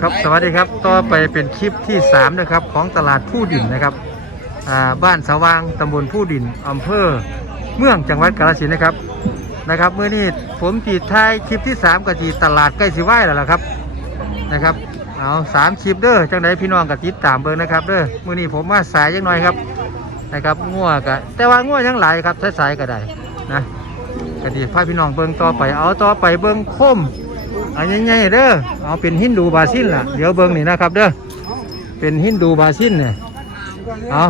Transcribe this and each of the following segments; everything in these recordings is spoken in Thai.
ครับสวัสดีครับต่อไปเป็นคลิปที่3นะครับของตลาดผู้ดินนะครับบ้านสว่างตำบลผู้ดินอำเภอเมืองจังหวัดกาฬสินธุ์นะครับนะครับเมื่อนี้ผมตีท้ายคลิปที่ 3กับทีตลาดใกล้สิไหวแล้วล่ะครับนะครับเอาสามคลิปเด้อจังไดพี่น้องกับติดตามเบิ่งนะครับเด้อมื่อนี้ผมว่าสายยังหน่อยครับนะครับง่วกะแต่ว่าง่วยังหลายครับสายก็ได้นะ ก็ดีพาพี่น้องเบิ่งต่อไปเอาต่อไปเบิ่งคมอันใหญ่ๆเด้อเอาเป็นฮินดูบาซินล่ะเดี๋ยวเบิ้งนี่นะครับเด้อเป็นฮินดูบาซินเนี่ยเอา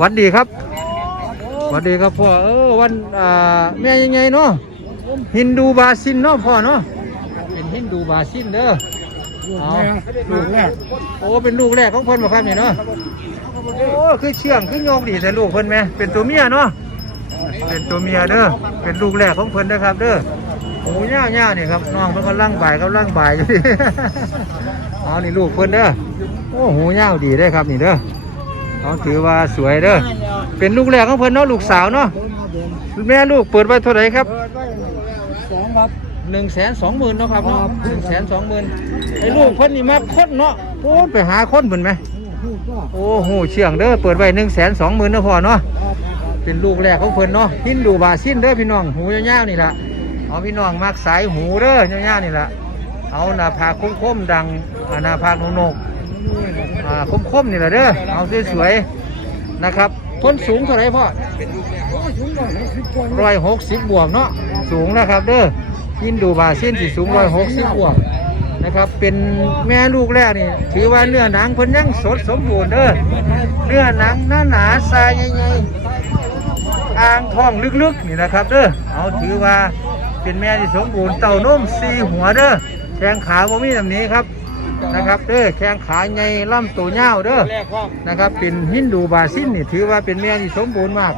วัดดีครับวัดดีครับพ่อเออวันอ่าแม่ยังไงเนาะฮินดูบาซินเนาะพ่อเนาะเป็นฮินดูบาซินเด้อเอาลูกแรกโอ้เป็นลูกแรกของเพิ่นบ่ครับนี่เนาะโอ้คือเชื่องคือโยกดีแต่ลูกเพิ่นแม่เป็นตัวเมียเนาะ เป็นตัวเมียเด้อเป็นลูกแรกของเพิ่นนะครับ เด้อโอ้ย่าย่านี่ครับน้องเพิ่นกำลังบ่ายกำลังบ่ายอยู่เอานี่ลูกเพิ่นเด้อโอ้หูย่าวดีได้อครับนี่เด้อเขาถือว่าสวยเด้อเป็นลูกแรกของเพิ่นเนาะลูกสาวเนาะแม่ลูกเปิดไว้เท่าไหร่ครับสองครับหนึ่งแสนสองหมื่นเนาะครับเนาะหนึ่งแสนสองหมื่นไอ้ลูกเพิ่นนี่มาค้นเนาะโอ้ไปหาค้นเพิ่นไหมพูดก็โอ้โหเชื่องเด้อเปิดไว้หนึ่งแสนสองหมื่นนะพ่อเนาะ เป็นลูกแรกของเพิ่นเนาะฮินดูบาซินเด้อพี่น้องหูยาวๆนี่ละเอาพี่น้องมักสายหูเด้อยาวๆนี่ละเอาหน้าผากคมๆดังอ่าหน้าผากนกๆอ่าคมๆนี่ละเด้อเอาสวยๆนะครับคนสูงเท่าไรพ่อร้อยหกสิบบวกเนาะสูงนะครับเด้อฮินดูบาซินสิสูงร้อยหกสิบบวกนะครับ เป็นแม่ลูกแรกนี่ถือว่าเนื้อหนังเพิ่นยังสดสมบูรณ์เด้อเนื้อหนังหน้าหนาทรายใหญ่ๆ อ่างท้องลึกๆนี่นะครับเด้อเอาถือว่าเป็นแม่ที่สมบูรณ์เต่านมสีหัวเด้อแข้งขาบ่มีแบบนี้ครับนะครับเด้อแข้งขาใหญ่ลำตัวยาวเด้อนะครับเป็นฮินดูบาซินนี่ถือว่าเป็นแม่ที่สมบูรณ์มาก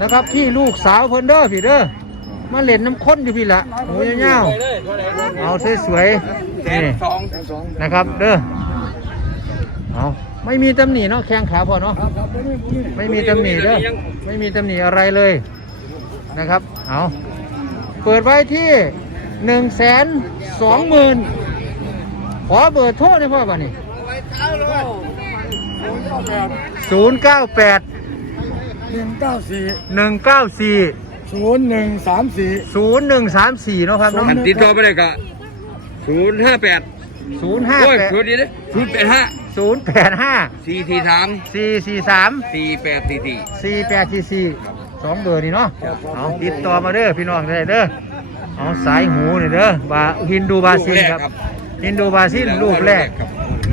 นะครับพี่ลูกสาวเพิ่นเด้อพี่เด้อมาเล่นน้ำข้นอยู่พี่ละหูยาวๆเอาสวยๆนี่นะครับเด้อเอา ไม่มีตำหนิเนาะแข้งขาพอเนาะครับครับไม่มีไม่มีไม่มีตำหนิเด้อไม่มีตำหนิอะไรเลยนะครับเอาเปิดไว้ที่หนึ่งแสนสองหมื่นขอเบอร์โทรได้พ่อป่ะนี่ศูนย์เก้าแปดหนึ่งเก้าสี่หนึ่งเก้าสี่ศูนย์หนึ่งสามสี่ศูนย์หนึ่งสามสี่เนาะครับเนาะอันติดต่อไปเลยกะศูนย์ห้าแปดศูนย์ห้าโอ้ยแปดศูนย์ดีเลยศูนย์แปดห้า ศูนย์แปดห้าสี่สี่สามสี่สี่สามสี่แปดสี่สี่สี่แปดสี่สี่สองเบอร์นี่เนาะเอาติดต่อมาเด้อพี่น้องได้เด้อเอาสายหูนี่เด้อบาฮินดูบาซินครับฮินโดบราซิลลูกแรกครับ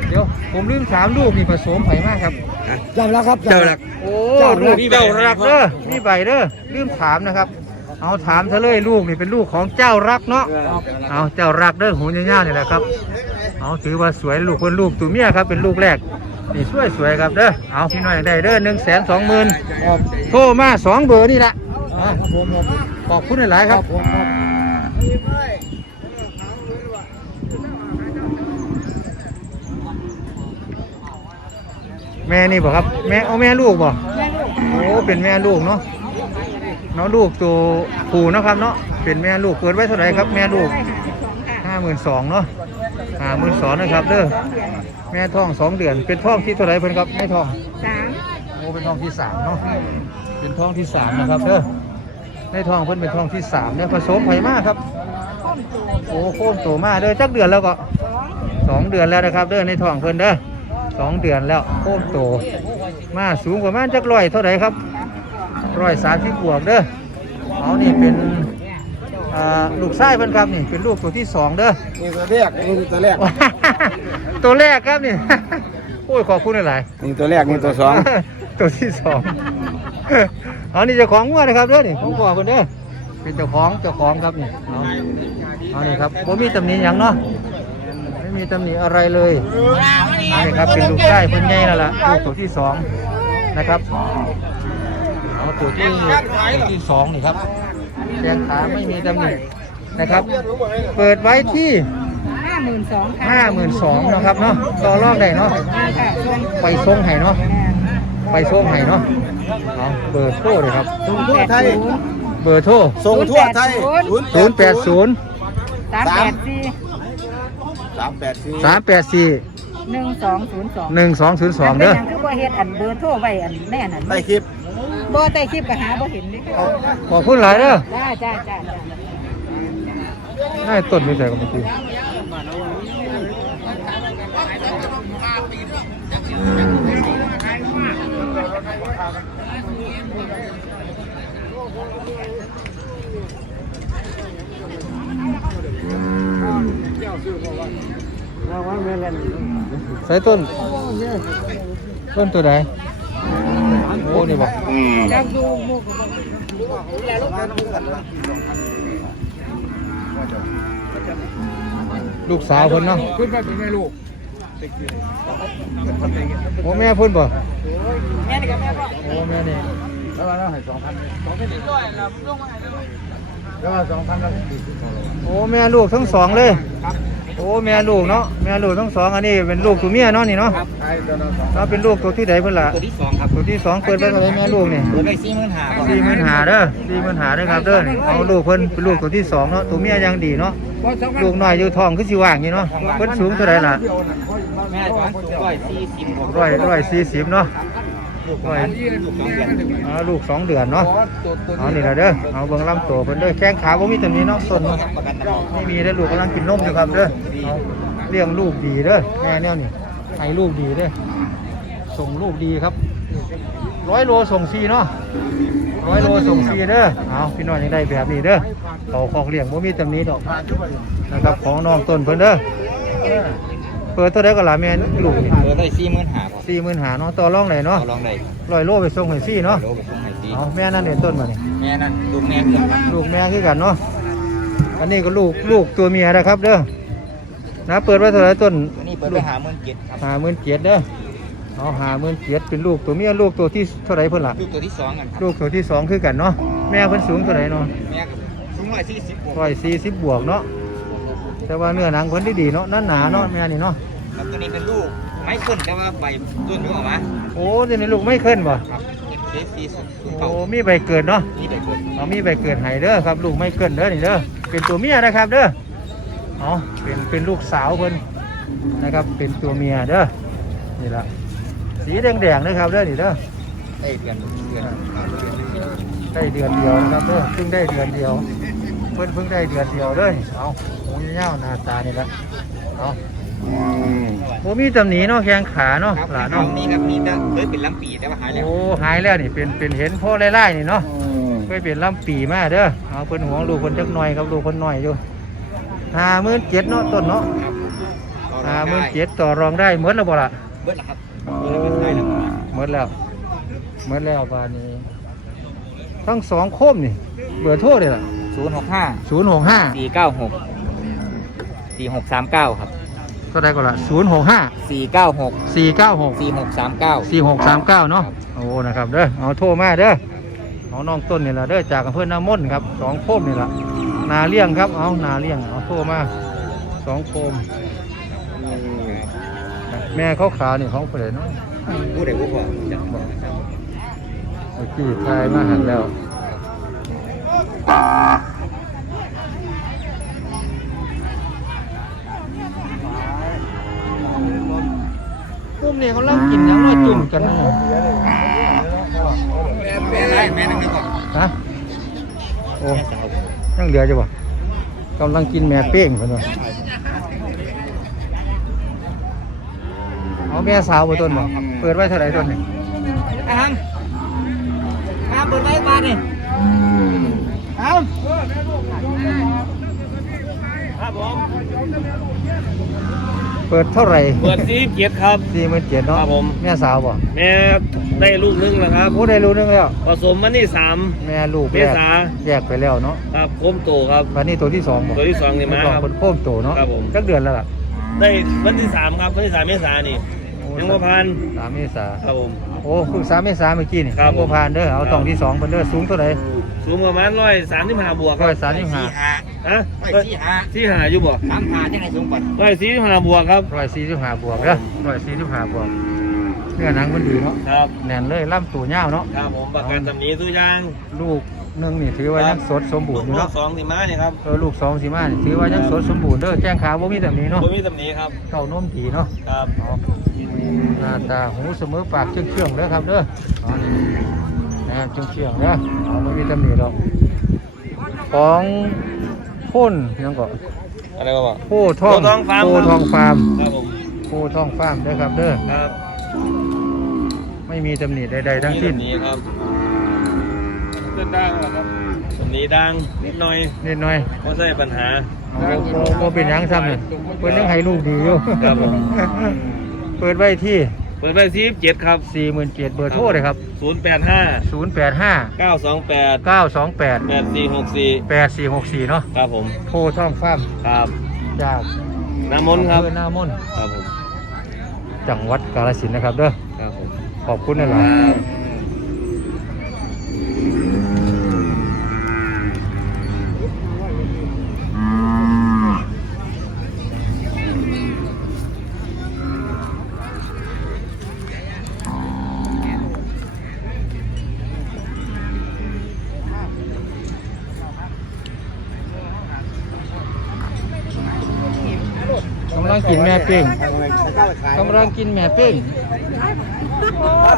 เดี๋ยวผมลืมถามลูกนี่ผสมไผ่มากครับเจ้าแล้วครับเจ้าหลักโอ้เจ้าลูกมีใบเจ้ารักเด้อมีมีใบใบเด้อลืมถามนะครับ เอาถามเธอเลยลูกนี่เป็นลูกของเจ้ารักเนาะเอาเจ้ารักเด้อหูยาวๆนี่แหละครับ เอาถือว่าสวยลูกคนลูกตัวเมียครับเป็นลูกแรกนี่สวยสวยๆครับเด้อเอาพี่น้อยได้เด้อหนึ่งแสนสองหมื่นโทรมาสองเบอร์นี่แหละอะผมผมขอบคุณหลายๆครับผมครับแม่นี่บ่ครับ แม่เอาแม่ลูกบ่โอ้เป็นแม่ลูกเนาะเนาะลูกตัวผู้เนาะครับเนาะเป็นแม่ลูกเปิดไว้เท่าไหร่ครับ แม่ลูกห้าหมื่นสองเนาะ ห้าหมื่นสองนะครับเด้อแม่ท้องสองเดือน เป็นท้องที่เท่าไหร่เพิ่นครับแม่ท้องสามโอ้เป็นท้องที่สามเนาะเป็นท้องที่สามนะครับเด้อในท้องเพิ่นเป็นท้องที่สามเนี่ยผสมไผ่มากครับโอ้โค้มโตมากเด้อจักเดือนแล้วก็สองเดือนแล้วนะครับเด้อในท้องเพิ่นเด้อสองเดือนแล้วโค้มโตมาสูงประมาณจักร้อยเท่าไหร่ครับร้อยสามสิบบวกเด้อเอานี่เป็น อ่าลูกไส้เพิ่นครับนี่เป็นลูกตัวที่สองเด้อ นี่ตัวแรกนี่ตัวแรกตัวแรกครับนี่ โอ้ยขอบคุณหลายนี่ตัวแรกนี่ตัวสองตัวที่สองเอานี่เจ้าของวัวนะครับเด้อนี่ของพ่อคนเด้อเป็นเจ้าของเจ้าของครับนี่เอาเอานี่ครับผมมีตำหนิหยังเนาะไม่มีตำหนิอะไรเลยอันนี้ครับเป็นลูกไส้เพิ่นใหญ่แล้วล่ะลูกตัวที่สองนะครับเอาตัวที่ตัวที่สองนี่ครับ แขนขาไม่มีตำหนินะครับ เปิดไว้ที่ ห้าหมื่นสองค่ะห้าหมื่นสองนะครับเนาะต่อรอบได้เนาะได้ค่ะส่วนไปส่งให้เนาะไปส่งให้เนาะเอาเบอร์โทรเลยครับถุงทั่วไทย เบอร์โทรส่งทั่วไทยศูนย์แปดศูนย์สามแปดสี่สามแปดสี่สามแปดสี่หนึ่งสองศูนย์สองหนึ่งสองศูนย์สองเป็เด้นอหยังคือว่าเฮ็ดอันเบอร์โทรไว้อันแน่นั่นใต้คลิป บ่ใต้คลิปก็หาบ่เห็นเลยขอบคุณหลายเด้อจ้าจ้าจ้าจ้าน่าต้นไม่ใส่กับเมื่อกี้ใส่ต้น ต้นตัวไหน โอ้นี่บอกจักดูหมู่ก็ลูกสาวเพิ่นเนาะขึ้นไปเป็นไงลูกโอ้แม่เพิ่นบ่แม่นี่ก็แม่พ่อโอ้แม่นี่แล้วเราให้สองพันสองพันแล้วสองพันแล้วโอ้แม่ลูกทั้งสองเลย โอ้แม่ลูกเนาะแม่ลูกทั้งสองอันนี้เป็นลูกตัวเมียเนาะนี่เนาะไทยตัวนั้นสองเราเป็นลูกตัวที่ใดเพิ่นล่ะตัวที่สองครับตัวที่สองเปิดไปเท่าไหร่แม่ลูกนี่เปิดไปสี่หมื่นห้าสี่หมื่นหาเด้อสี่หมื่นหาเด้อครับเด้อนี่เอาลูกเพิ่นเป็นลูกตัวที่สองเนาะตัวเมียยังดีเนาะลูกน้อยอยู่ท้องคือสิว่างอยู่เนาะเพิ่นสูงเท่าไหร่ล่ะแม่ร้านสูงร้อยสี่สิบหกร้อยร้อยสี่สิบเนาะ ร้อยเอาลูกสองเดือนเนาะเอานี่ละเด้อเอาเบิ่งลำตัวเพิ่นเด้อแข้งขาบ่มีตำหนิเนาะส้นเนาะประกันตลอดไม่มีได้อลูกกำลังกินนมอยู่ครับเด้อเอาเลี้ยงลูกดีเด้อแม่เนี่ยนี่ให้ลูกดีเด้อส่งลูกดีครับร้อยโลส่งฟรีเนาะร้อยโลส่งฟรีเด้อเอาพี่น้องยังได้แบบนี้เด้อเขาคอกเลี้ยงบ่มีตำหนิดอกนะครับของน้องต้นเพิ่นเด้อ เปิดตัวได้ก็หลาแม่ลูกนี่เปิดได้สี่หมื่นห้าครับสี่หมื่นหาเนาะต่อรองไหนเนาะเอาลองได้ร้อยโลไปส่งให้ฟรีเนาะโลไปส่งให้สี่เอาแม่นั่นเด่นต้นมานี่แม่นั่นลูกแม่เพื่อนครับลูกแม่คือกันเนาะอันนี้ก็ลูกลูกตัวเมียนะครับเด้อนะเปิดไว้เท่าไหร่ต้นอันนี้เปิดไปหาหมื่นเจ็ดครับหาหมื่นเจ็ดเด้อเอาหาหมื่นเจ็ดเป็นลูกตัวเมียลูกตัวที่เท่าไหรเพิ่นล่ะลูกตัวที่สองกันครับลูกตัวที่สองคือกันเนาะแม่เพิ่นสูงเท่าไหรเนาะแม่ก็สูงร้อยสี่สิบหกร้อยสี่สิบบวกเนาะ แต่ว่าเนื้อหนังเพิ่นดีๆเนาะนั่นหนาเนาะแม่นี่เนาะแล้วตัวนี้เป็นลูกไม่ขึ้นแต่ว่าใบต้นอยู่ออกมาโอ้เดี๋ยวนี้ลูกไม่ขึ้นบ่ครับเอฟซีสูงโอ้เก่ามีใบเกิดเนาะนี่ใบเกิดเอามีใบเกิดให้เด้อครับ ลูกไม่เกินเด้อนี่เด้อเป็นตัวเมียนะครับเด้อเอาเป็นเป็นลูกสาวเพิ่นนะครับ เป็นตัวเมียเด้อนี่ละสีแดงๆนะครับเด้อนี่เด้อเอ้ยเดือนเดือนได้เดือนเดียวนะครับเด้อเพิ่งได้เดือนเดียว เพิ่นเพิ่งได้เดือนเดียวเด้อนี่เอา โอ้ยเงาวหน้าตานี่ละเอาโอ้มีตำหนิเนาะแข้งขาเนาะครับหลานน้อเนาะงนี่ครับนี่ก็เคยเป็นลำปีแต่ว่าหายแล้วโอ้หายแล้วนี่เป็นเป็นเห็นพ่อไล่ๆนี่เนาะเคยเป็นลำปีมาเด้อเอาเพิ่นห่วงลูกเพิ่นจักหน่อยครับลูกเพิ่นหน่อยอยู่ห้าหมื่นเจ็ดเนาะต้นเนาะครับห้าหมื่นเจ็ดต่อรองได้เหมือนแล้วบ่ล่ะเบิดแล้วครับเบิดแล้วเป็นไทยแล้วเหมือนแล้วเหมือนแล้วบานนี้ ทั้งสองโคมนี่เบอร์โทรเลยล่ะศูนย์หกห้าศูนย์หกห้าสี่เก้าหก สี่หกสามเก้าครับก็ได้ก็ละศูนย์หกห้าสี่เก้าหกสี่เก้าหกสี่หกสามเก้าสี่หกสามเก้าเนาะครับโอ้นะครับเด้อเอาโทรมาเด้อเอาน้องต้นนี่ล่ะเด้อจากอำเภอน้ำมนต์ครับสองโคมนี่ล่ะนาเลี้ยงครับเอานาเลี้ยงเอาโทรมาสองโคมแม่เขาขาวนี่ของผู้ใดเนาะพูดได้พูดพอเมื่อกี้ทายมาหันแล้วกลุ่ม นี้เขาเล่ากินหยังน้อยจุ่มกันนะแม่นึงก่อนฮะโอ้ยังเหลือจะบ่กำลังกินแม่เป้งคนวะเอาแม่สาวบนต้นบ่เปิดไว้เท่าไหร่ต้นนี่อะครับครับเปิดไว้มาเนี่ยเอาครับผม เปิดเท่าไหร่เปิดซีเกียรติครับ สี่หมื่นเจ็ดเนาะครับผม แม่สาวบ่แม่ได้ลูกนึงแล้วครับโอ้ได้รู้เรื่องแล้ว ผสมมันนี่สาม แม่ลูกเมแยกษา แยกไปแล้วเนาะครับโคมโตครับ วันนี้ตัวที่สองบ่ตัวที่สองนี่มาแล้วก็ครับ คนโค้มโตเนาะครับผมจักเดือนแล้วล่ะได้วันที่สามครับวันที่สามเมษายนนี่ โอ้ยังบ่ผ่าน สามเมษาครับผม โอ้เพิ่งสามเมษาเมื่อกี้นี่ครับยังบ่ผ่านเด้อเอาครับตองที่สองเพิ่นเด้อสูงเท่าไหร่ สูงประมาณร้อยสามสิบห้าบวกคร้รัอบยสามสิบห้าห้าฮะร้อยสี่ห้าสี่ห้าอยู่บ่สามห้าที่ไหนสูงกว่าร้อยสี่สิบห้าบวกครับ ร้อยสี่สิบห้าบวกเด้อร้อยสี่สิบห้าบวกเนื้อหนังมันดีเนาะครับ แน่นเลยล่ำตัวยาวเนาะครับผมประกันตำหนี้ทุกอย่างลูกหนึ่งนี่ถือว่ายังสดสมบูรณ์อยู่ลูเนาะกสองสิมาเนี่ยครับเออลูกสองสีมานี่ถือว่ายังสดสมบูรณ์เด้อแจ้งข่าวว่ามีแบบนี้เนาะบ่มีตำหนิครับ เข้านมผีเนาะ ครับเอาหน้าตาหูเสมอปากเชื่องเชื่องๆเด้อครับเด้อเอา นะครับเชื่องเชื่องๆเด้อเอาไม่มีตำหนิหรอกของพ่นยังก็อะไรก็บอกโพทองโพทองฟาร์มโพทองฟาร์มครับผมโพทองฟาร์มเด้อครับเด้อครับ ไม่มีตำหนิใดๆทั้งสิ้นมีตำหนิครับเส้นด่างเหรอครับตำหนิด่างนิดหน่อยนิดหน่อยก็ใช่ปัญหาบ่บ่บ่เป็นหยังซ้ำเนี่ยเปิดยังให้ลูกดีอยู่ครับผมเปิดไว้ที่ เปิดไปที่เจ็ดครับ47,000เบอร์โทรเลยครับศูนย์แปดห้า085เก้าสองแปด928แปดสี่หกสี่8464เนาะครับผมโพทองฟาร์มครับจากน้ำมนต์ครับอำเภอหน้ามนต์ครับผมจังหวัดกาฬสินธุ์นะครับเด้อครับผมขอบคุณนะหลาย กำลังกินแม่เป้งกำลังกินแม่เป้ง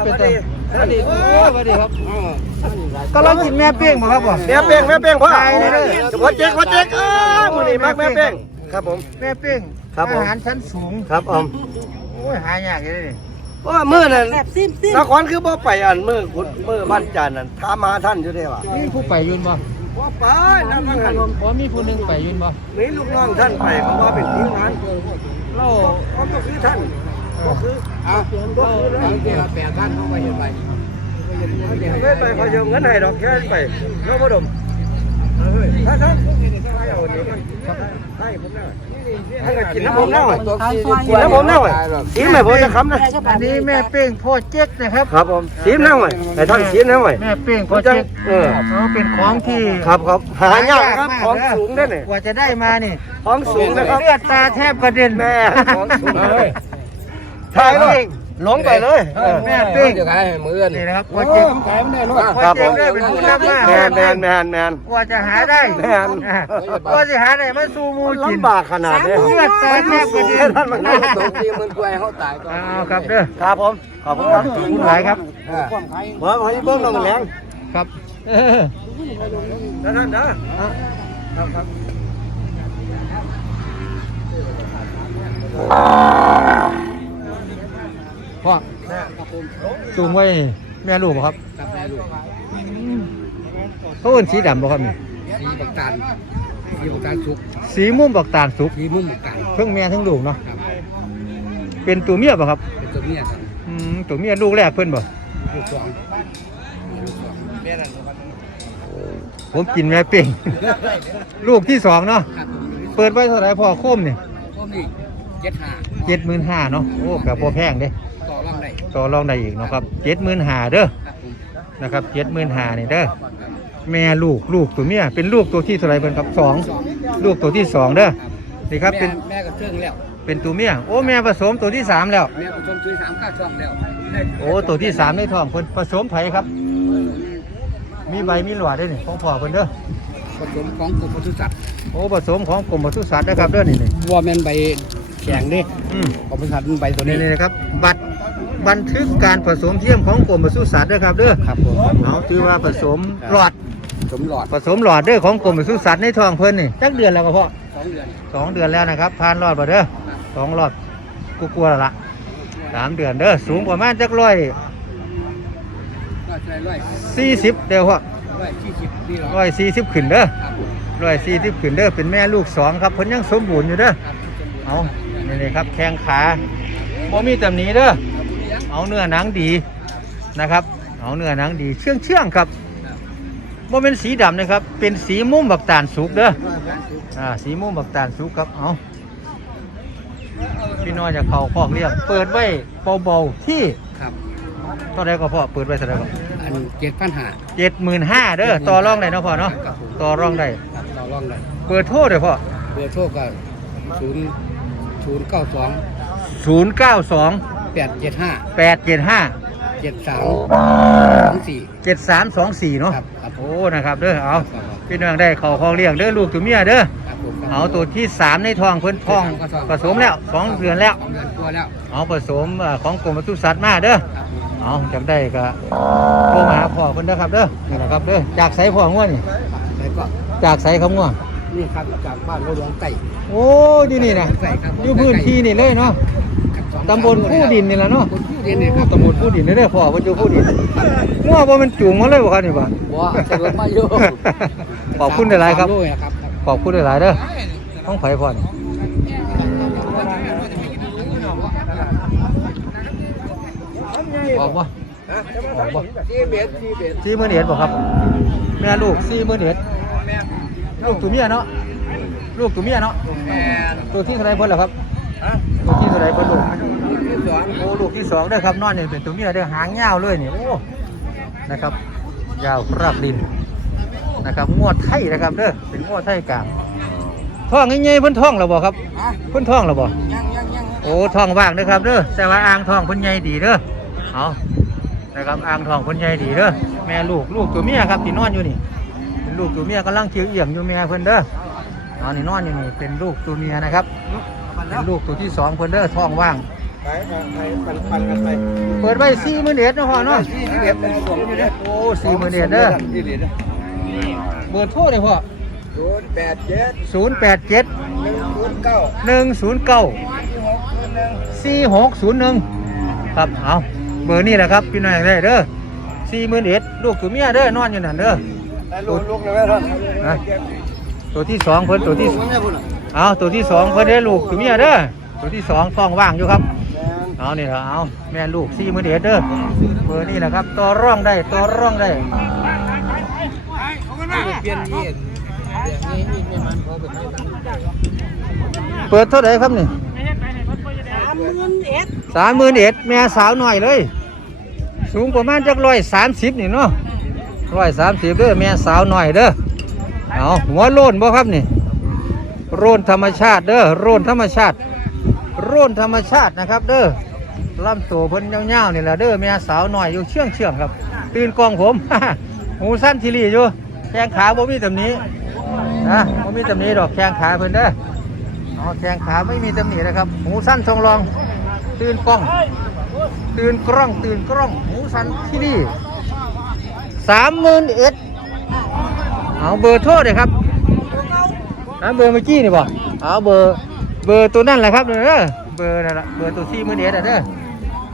เป็นตัวสวัสดีโอ้สวัสดีครับกำลังกินแม่เป้งบ่ครับบ่แม่เป้งแม่เป้งพ่อตายเลยเด้อหัวเจ๊กหัวเจ๊กเออมื้อนี้มักแม่เป้งครับผมแม่เป้งครับผมอาหารชั้นสูงครับผมโอ้ยหายากเลยนี่เพราะว่ามื้อนั้นแบบซิมซิมนครคือบ่ไปอันมื้อกุดมื้อบ้านจันทร์นั่นถามหาท่านอยู่เด้ว่ามีผู้ไปยืนบ่บ่ไปนั่นมันหันบ่มีผู้หนึงไปยืนบ่มีลูกน้องท่านไปเพราะว่าเป็นทีมงาน เราก็คือท่านก็คืออ่าก็คือท่าเดี๋ยวแปดท่านเข้าไปเห็นไปไม่ไปเขาจะเอาเงินให้ดอกแค่ไปเนาะพ่ดมถ้าท่าน ก็กินน้ำผมหน่อยกินน้ำผมหน่อยกินไหมผมจะคำนะอันนี้แม่เป้งพ่อเจ๊กนะครับครับผมชิมหน่อยให้ท่านชิมหน่อยแม่เป้งพ่อเจ๊กเออเขาเป็นของที่ครับครับหายากครับของสูงได้เนี่ยกว่าจะได้มานี่ของสูงนะครับเลือดตาแทบกระเด็นแม่ของสูงเลยถ่ายเลยห ลงไปเลยเออแม่เป้งเดี๋ยวขายให้มืออื่นนี่นะครับพ่อเจ๊กขายไม่ได้รถครับผมพ่อเจ๊กได้เป็นผู้นำมาแมนแมนแมนแมนกว่าจะหาได้แม่นอ่ากว่าจะหาได้มันสู้มูกินลำบากขนาดนี้เลือดตาแทบกระเด็นท่านมันตกทีมันกล้วยเขาตายก่อนเอาครับเด้อครับผมขอบคุณครับขอบคุณหลายครับหมอขอยิ้มเบิ้งลงแรงครับเออท่านท่านนะ พ่อจูงไว้นี่แม่ลูกบ่ครับกับแม่ลูกเขาเอิ้นสีดำบ่ครับนี่สีบักตันสีบักตันสุกสีมุมบักตาลสุกสีมุ่มบักตันเพิ่งแม่ทั้งลูกเนาะครับเป็นตัวเมียบ่ครับเป็นตัวเมียครับอืมตัวเมียลูกแรกเพิ่นบ่ลูกสองลูกสองแม่นั่นผมกินแม่เป้งลูกที่สองเนาะครับเปิดไว้เท่าไหร่พ่อโคมนี่พวกนี้เจ็ดห้าเจ็ดหมื่นห้าเนาะโอ้กับพอแพงเด้ ต่อรองได้ต่อรองได้อีกเนาะครับเจ็ดหมื่นห้าเด้อครับผมนะครับเจ็ดหมื่นห้านี่เด้อแม่ลูกลูกตัวเมียเป็นลูกตัวที่เท่าไหร่เพิ่นครับสองลูกตัวที่สองเด้อนี่ครับเป็นแม่แม่ก็เชื่องแล้วเป็นตัวเมียโอ้แม่ผสมตัวที่สามแล้วแม่ก็ชมซื้อสามข้าช่องแล้วโอ้ตัวที่สามในท้องเพิ่นผสมไผครับ มีใบมีหลอดด้วยนี่ของพ่อเพิ่นเด้อผสมของกรมปศุสัตว์โอ้ผสมของกรมปศุสัตว์นะครับเด้อนี่นี่วัวแม่นใบแข็งดิอืมกรมปศุสัตว์มันใบตัวนี่นี้นี่นะครับ บัตร บันทึกการผสมเทียมของกรมปศุสัตว์เด้อครับเด้อครับผมเอาถือว่าผสมหลอดสมหลอดผสมหลอดเด้อของกรมปศุสัตว์ในท้องเพิ่นนี่จักเดือนแล้วก็พ่อสองเดือนสองเดือนแล้วนะครับผ่านรอดบ่เด้อสองรอดกูกลัวแล้วล่ะสามเดือนเด้อสูงประมาณจักร้อยก็ใช้ร้อยสี่สิบเด้อพ่อร้อยยี่สิบนี่หรอร้อยสี่สิบขึ้นเด้อครับผมร้อยสี่สิบขึ้นเด้อเป็นแม่ลูกสองครับเพิ่นยังสมบูรณ์อยู่เด้อครับเอานี่เลยครับแข้งขาบ่มีตำหนิเด้อ เอาเนื้อหนังดีนะครับ เอาเนื้อหนังดีเชื่องเชื่องๆครับบ่เป็นสีดำนะครับ เป็นสีมุมบักตาลสุกเด้ออ่าสีมุมบักตาลสุกครับเอาพี่น้อยจะเข้าคอกเรียกเปิดไว้เบาๆที่ครับเท่าไรก็พอเปิดไว้เท่าไรก็อันเจ็ดพันหาเจ็ดหมื่นห้าเด้อต่อรองได้เนาะพ่อเนาะต่อรองได้ครับเราลองเลยเปิดโทษเด้อพ่อเบอร์โทรก็ศูนย์ศูนย์เก้าสองศูนย์เก้าสอง แปดเจ็ดห้าแปดเจ็ดห้าเจ็ดสามสองสี่ เจ็ดสามสองสี่เนาะครับครับ โอ้นะครับเด้อเอาพี่น้องได้เขาคลองเลี้ยงเด้อลูกตัวเมียเด้อครับผมเอาตัวที่สามในท้องเพิ่นท้องผสมแล้วสองเดือนแล้วเดือนตัวแล้วเอาผสมเอ่อของกรมปศุสัตว์มาเด้อ ครับผมเอาจากได้ก็โทรมาหาพ่อเพิ่นเด้อครับเด้อนี่แหละครับเด้อจากไสพ่อง่วนี่แล้วก็จากไสคำง่วนี่ครับจากบ้านโรหลวงไก่ โอ้อยู่นี่นะไก่ครับอยู่พื้นที่นี่เลยเนาะ ตำบลผู้ดินนี่แหละเนาะตำบลผู้ดินนี่ครับตำบลผู้ดินนี่เด้อพ่อเพิ่นอยู่ผู้ดินง่วบ่มันจูงมาเลยบ่ครับนี่บ่บ่ใส่รถมาอยู่ขอบคุณหลายๆครับสมโลนะครับขอบคุณหลายๆเด้อต้องไผพ่อนี่ออกบ่ออกบ่ที่เบ็ดที่เบ็ดสี่หมื่นเอ็ดบ่ครับ แม่ลูกสี่หมื่นเอ็ดลูกตัวเมียเนาะลูกตัวเมียเนาะตัวที่เท่าไรเพิ่นล่ะครับ ตัวที่เท่าไรเพิ่นลูกที่สองโอ้ลูกที่สองด้ครับนอนเนี่ยเป็นตัวเมียเด้อหางยาวเลยนี่โอ้นะครับ ยาวราบดินนะครับงวดไทยนะครับเด้อเป็นงวดไทยกลางท้องง่ายๆเพิ่นท้องแล้วบ่ครับเพิ่นท้องแล้วบ่ยังยังยังโอ้ท้องว่างเด้อครับเด้อแต่ว่าอ่างท้องเพิ่นใหญ่ดีเด้อเอานะครับอ่างทองพิ่นใหญ่ดีเด้อแม่ลูกลูกตัวเมียครับที่นอนอยู่นี่เป็นลูกตัวเมียกำลังเคี้ยวเอี่ยมอยู่แม่เพิ่อนเด้อเอานี่นอนอยู่นี่เป็นลูกตัวเมียนะครับ เป็นลูกตัวที่สองเพิ่นเด้อท้องว่าง ไปไปปั่นปั่นกันไปเปิดไว้สี่หมื่นเอ็ดนะพ่อเนาะที่ที่เบ็ดเป็นสวมอยู่เนี่ยโอ้สี่หมื่นเอ็ดเด้อที่เบ็ดเบอร์โทรเลยพ่อศูนย์แปดเจ็ดศูนย์แปดเจ็ดหนึ่งศูนย์เก้าหนึ่งศูนย์เก้าที่หกศูนย์หนึ่งสี่หกศูนย์หนึ่งครับเอาเบอร์นี่แหละครับพี่น้อยได้เด้อสี่หมื่นเอ็ดลูกตัวเมียเด้อนอนอยู่นั่นเด้อได้ลูกลูกเลยไหมท่านนะ ตัวที่สองเพิ่นตัวที่ลูกเนี่ยพุ่นอะเอาตัวที่สองเพิ่นได้ลูกตัวเมียเด้อตัวที่สองท้องว่างอยู่ครับแม่นเอานี่ละเอาแม่ลูกสี่หมื่นเอ็ดเด้อเบอร์นี่แหละครับต่อร่องได้ต่อร่องได้เปลี่ยนเย็นเปลี่ยนนี่นี่ไม่มันพอเป็นไม่ตันเปิดเท่าไหร่ครับนี่สามหมื่นเอ็ดสามหมื่นเอ็ดแม่สาวหน่อยเลย สูงประมาณจักร้อยสามสิบนี่เนาะร้อยสามสิบเด้อแม่สาวหน่อยเด้อ เอาหัวโล้นบ่ครับนี่โรนธรรมชาติเด้อโรนธรรมชาติโรนธรรมชาตินะครับ เด้อลำตัวเพิ่นยาวๆนี่แหละเด้อแม่สาวหน่อยอยู่เชื่องเชื่องครับ ตื่นกล้องผม หูสั้นทีรีอยู่แข้งขาบ่มีตำหนี้นะบ่มีตำหนี้ดอกแข้งขาเพิ่นเด้ออ๋อแข้งขาไม่มีตำหนินะครับ หูสั้นทรงรอง ตื่นกล้อง ตื่นกล้อง ตื่นกล้อง หูสั้นที่นี่สามหมื่นเอ็ด เอาเบอร์โทรเลยครับนะเบอร์เมื่อกี้นี่บ่เอาเบอร์เบอร์ตัวนั่นแหละครับเด้อเบอร์นั่นแหละเบอร์ตัวสี่หมื่นเอ็ดอะเด้อ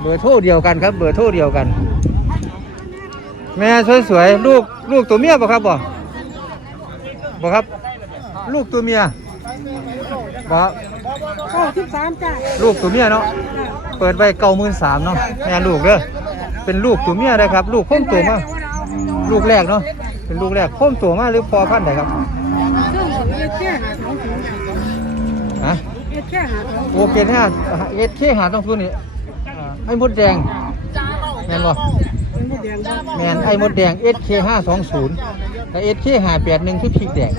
เบอร์โทรเดียวกันครับ เบอร์โทรเดียวกัน แม่สวยๆลูกลูกตัวเมียบ่ครับบ่บ่ครับ ลูกตัวเมียบ่โอ้สิบสามจ้าลูกตัวเมียเนาะเปิดไว้เก้าหมื่นสามเนาะแม่ลูกเด้อเป็นลูกตัวเมียได้ครับ ลูกพ่มตัวมาลูกแรกเนาะ เป็นลูกแรกพ่มตัวมาหรือพอพันธุ์ใดครับเครื่องของเอ็ดแค่หาสองศูนย์ฮะเอ็ดแค่หาสองโอเคห้าเอสเคหาต้องทุนนี่อ่าไอ้มดแดงแม่นบ่เป็นผู้แดงบ้างแม่นไอ้มดแดง SK 5 2 0แต่ SK 5 8 1คือพริกแดง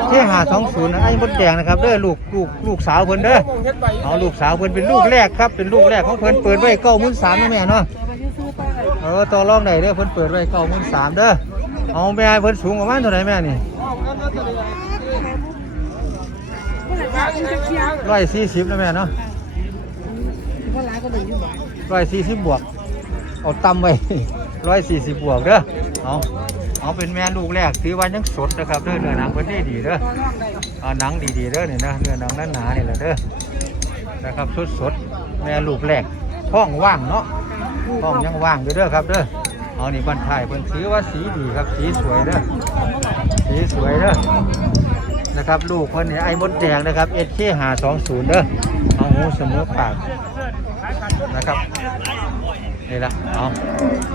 SK 5 2 0นะไอ้มดแดงนะครับเด้อลูกลูกลูกสาวเพิ่นเด้อเอาลูกสาวเพิ่นเป็นลูกแรกครับเป็นลูกแรกของเพิ่นเปิดไว้เก้าหมื่นสามนะแม่เนาะแต่ว่ายังซื้ ออได้เออต่อรองได้เด้อเพิ่นเปิดไว้เก้าหมื่นสามเด้อเอาแม่เพิ่นสูงประมาณเท่าไหร่แม่นี่เมื่อไหนิร้อยสี่สิบนะแม่เนาะร้อยสี่สิบบวก เอาตำไว้ร้อยสี่สิบบวกเด้อเอาเอาเป็นแม่ลูกแรกถือว่ายังสดนะครับเด้อเนื้อหนังเพิ่นดีดีเด้อเอาหนังดีๆเด้อเนี่ยนะเนื้อหนังหนาๆนี่แหละเด้อนะครับสดสดแม่ลูกแรกท้องว่างเนาะ ท้องยังว่างอยู่เด้อครับเด้อเอานี่บันทายเพิ่นถือว่าสีดีครับสีสวยเด้อสีสวยเด้อนะครับลูกเพิ่นนี่ไอ้มดแดงนะครับ SK 520เด้อเอาหูเสมอปากนะครับนี่ละเอา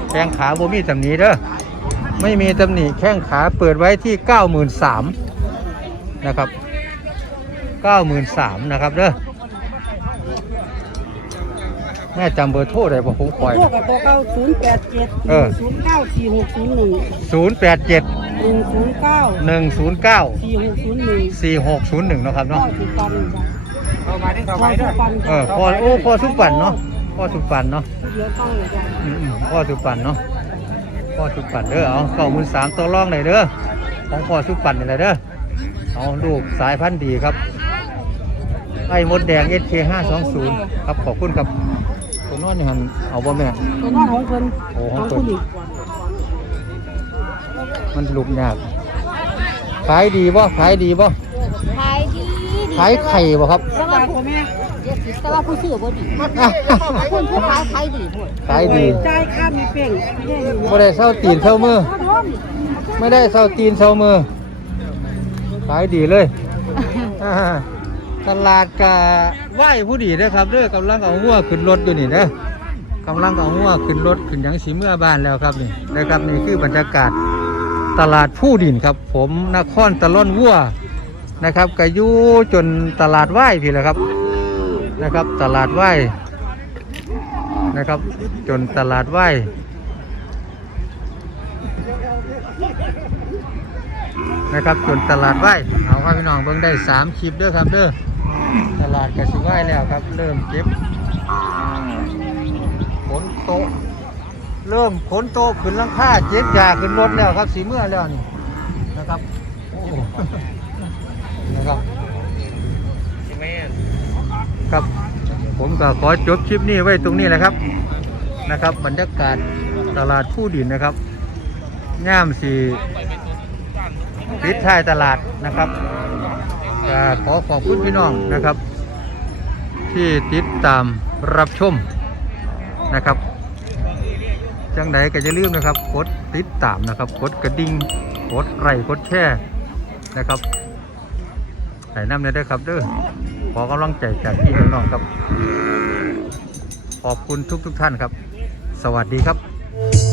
แข้งขาบ่มีตำหนิเด้อไม่มีตำหนิแข้งขาเปิดไว้ที่เก้าหมื่นสามนะครับเก้าหมื่นสามนะครับเด้อ แม่จำเบอร์โทรได้ป่ะผมคอย โทรกับตัวเก้าศูนย์แปดเจ็ดเออ ศูนย์เก้าสี่หกศูนย์หนึ่งศูนย์แปดเจ็ดหนึ่งศูนย์เก้าหนึ่งศูนย์เก้าสี่หกศูนย์หนึ่งสี่หกศูนย์หนึ่งนะครับพ่อเนาะสุปันจ้ะเข้ามาที่เข้าพ่อไปสุด้วยปันเออพอโอ้พอสุปันเนาะพอสุปันเนาะพเดียวตั้งเลยจ้ะอืมๆพ่อสุปันเนาะพ่อสุปันเด้อเอาเก้าหมื่นสามตัวร่องเลยเด้อของพ่อสุปันนี่แหละเด้อเอาลูกสายพันธุ์ดีครับไอ้มดแดง SK 520ครับขอบคุณครับ ตัวนอนนี่หันเอาบ่แม่ตัวน้องของเพิ่นโอ้ขขอองงเพิ่ผู้นหญิงมันลูกยากขายดีบ่ขายดีบ่ขายดีขายไข่บ่ครับแต่ว่าผู้แต่ว่าผู้ซื้อบ่ดีคนผู้ขายขายดีหมดขายดีจ่ายค่ามีเป่งเด้งไม่ได้เศร้าตีนเศร้ามือไม่ได้เศร้าตีนเศร้ามือขายดีเลยอ่า ตลาดกะไหวผู้ดีเด้อครับเด้อกำลังเอาหัวขึ้นรถอยู่นี่เด้อกำลังเอาหัวขึ้นรถขึ้นยังสีเมื่อบ้านแล้วครับนี่นะครับนี่คือบรรยากาศตลาดผู้ดินครับ ผมนครตะล่อนวัวนะครับกะยูจนตลาดไหวพี่แหละครับนะครับตลาดไหวนะครับ จนตลาดไหวนะครับจนตลาดไหวเอาครับพี่น้องเบิ่งได้สามคลิปเด้อครับเด้อ ตลาดกระสิไหวแล้วครับ เริ่มเก็บขนโต๊ะ เริ่มขนโต๊ะขึ้นลังคาเจ็ดยาขึ้นรถแล้วครับ สีเมื่อแล้วนี่นะครับนะครับครับ ผมก็ขอจบคลิปนี้ไว้ตรงนี้แหละครับนะครับ บรรยากาศตลาดผู้ดินนะครับย่ามสีปิดท้ายตลาดนะครับ ก็ขอขอบคุณพี่น้องนะครับ ที่ติดตามรับชมนะครับจังใดก็จะลืมนะครับกดติดตามนะครับกดกระดิ่งกดไลค์กดแชร์นะครับใส่น้ำเนี่ยด้วยครับเด้อขอกำลังใจจากพี่น้องครับ ขอบคุณทุกทุกท่านครับ สวัสดีครับ